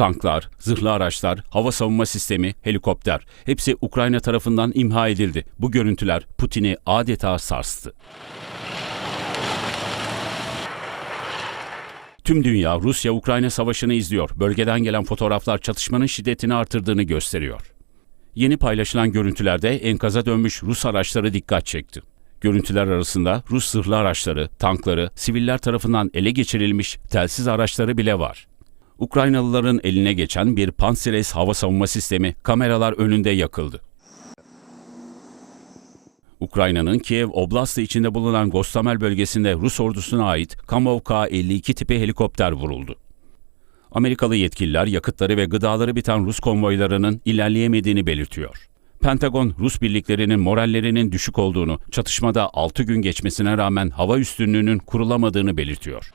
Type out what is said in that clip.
Tanklar, zırhlı araçlar, hava savunma sistemi, helikopter hepsi Ukrayna tarafından imha edildi. Bu görüntüler Putin'i adeta sarstı. Tüm dünya Rusya-Ukrayna savaşını izliyor. Bölgeden gelen fotoğraflar çatışmanın şiddetini artırdığını gösteriyor. Yeni paylaşılan görüntülerde enkaza dönmüş Rus araçları dikkat çekti. Görüntüler arasında Rus zırhlı araçları, tankları, siviller tarafından ele geçirilmiş telsiz araçları bile var. Ukraynalıların eline geçen bir Pantsir hava savunma sistemi kameralar önünde yakıldı. Ukrayna'nın Kiev Oblastı içinde bulunan Gostomel bölgesinde Rus ordusuna ait Kamov K-52 tipi helikopter vuruldu. Amerikalı yetkililer yakıtları ve gıdaları biten Rus konvoylarının ilerleyemediğini belirtiyor. Pentagon, Rus birliklerinin morallerinin düşük olduğunu, çatışmada 6 gün geçmesine rağmen hava üstünlüğünün kurulamadığını belirtiyor.